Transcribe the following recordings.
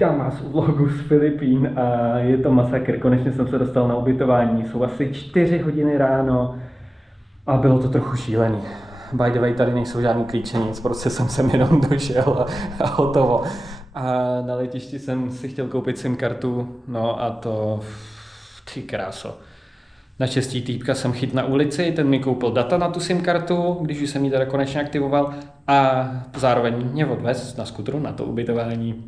Vítám vás u vlogu z Filipín a je to masakr, konečně jsem se dostal na ubytování, jsou asi 4 hodiny ráno a bylo to trochu šílený. By the way, tady nejsou žádný klíče, nic, prostě jsem sem jenom došel a hotovo. A na letišti jsem si chtěl koupit SIM kartu, no a to, ty kráso. Naštěstí týpka jsem chyt na ulici, ten mi koupil data na tu SIM kartu, když už jsem ji teda konečně aktivoval a zároveň mě odvez na skutru na to ubytování.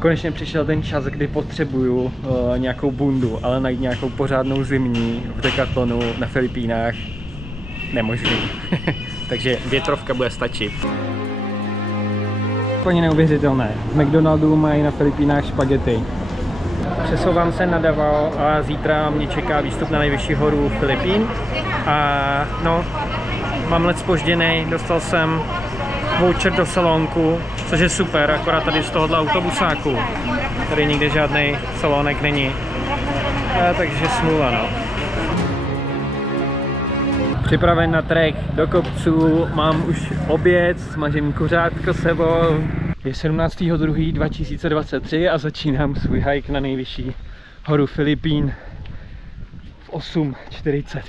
Konečně přišel ten čas, kdy potřebuju nějakou bundu, ale najít nějakou pořádnou zimní v Decathlonu na Filipínách nemožný. Takže větrovka bude stačit. Úplně neuvěřitelné. V McDonaldu mají na Filipínách špagety. Přesouvám se na Davao a zítra mě čeká výstup na nejvyšší horu Filipín. A no, mám let zpožděnej, dostal jsem voucher do salonku, což je super, akorát tady z tohohle autobusáku. Tady nikde žádný salonek není. Takže smůla, no. Připraven na trek do kopců, mám už oběd, smažím kuřátko sebou. Je 17.2.2023 a začínám svůj hike na nejvyšší horu Filipín v 8:40.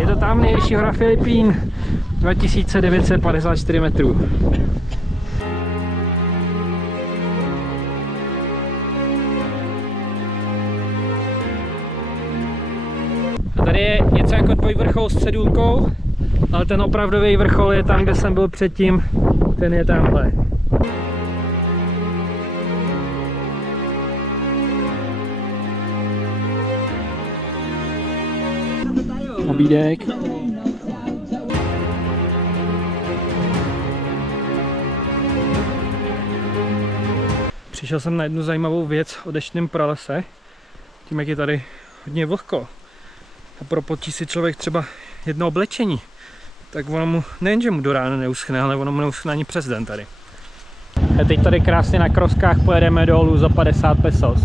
Je to tam nejvyšší hora Filipín, 2954 metrů. A tady je něco jako dvojvrchol s cedulkou, ale ten opravdový vrchol je tam, kde jsem byl předtím, ten je tamhle. Obídek. Přišel jsem na jednu zajímavou věc o deštném pralese. Tím, jak je tady hodně vlhko a propotí si člověk třeba jedno oblečení, tak ono mu nejenže mu do rána neuschne, ale ono mu neuschne ani přes den tady. A teď tady krásně na kroskách pojedeme dolů za 50 pesos.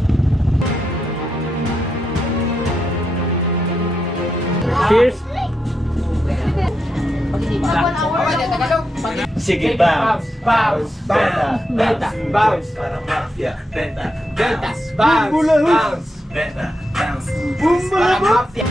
Cheers! Sige, bounce, bounce, beta, beta, bounce, mafia, beta, beta, bounce, bounce, beta, bounce, mafia.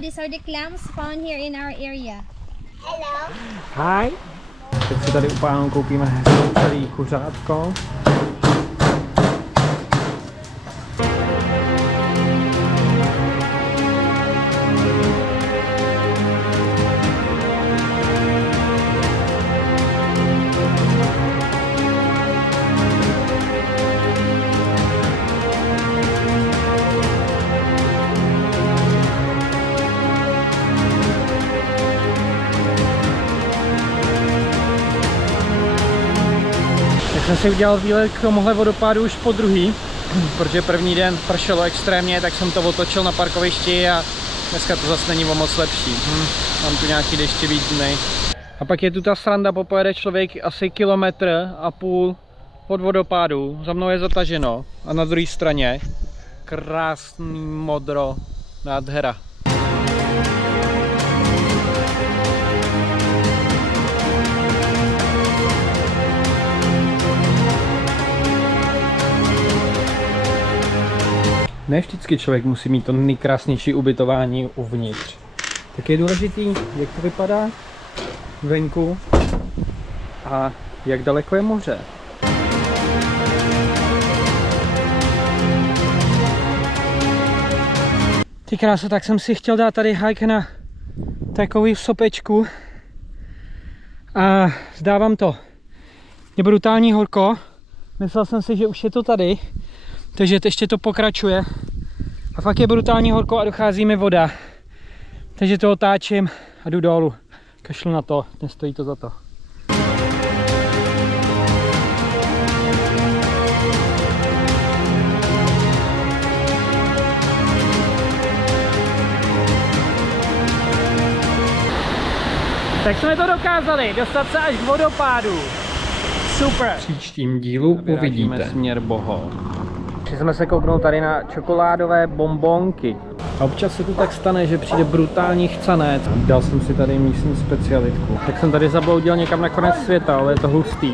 These are the clams found here in our area. Hello. Hi. Teď si tady u pánů koupíme celý kuřátko. jsem si udělal výlet k tomuhle vodopádu už po druhý, protože první den pršelo extrémně, tak jsem to otočil na parkovišti a dneska to zase není o moc lepší. Mám tu nějaký deštivý dny. A pak je tu ta sranda, popojede člověk asi 1,5 kilometru od vodopádu, za mnou je zataženo a na druhé straně krásný modro, nádhera. Ne vždycky člověk musí mít to nejkrásnější ubytování uvnitř. Tak je důležitý, jak to vypadá venku a jak daleko je moře. Ty kráso, tak jsem si chtěl dát tady hike na takový sopečku a zdávám to. Je brutální horko, myslel jsem si, že už je to tady, takže ještě to pokračuje a fakt je brutální horko a dochází mi voda, takže to otáčím a jdu dolů, kašlu na to, nestojí to za to. Tak jsme to dokázali, dostat se až k vodopádu. Super. V příštím dílu uvidíte směr Bohol. Jsme se kouknout tady na čokoládové bonbonky. A občas se tu tak stane, že přijde brutální chcanec. Dal jsem si tady místní specialitku. Tak jsem tady zabloudil někam na konec světa, ale je to hustý.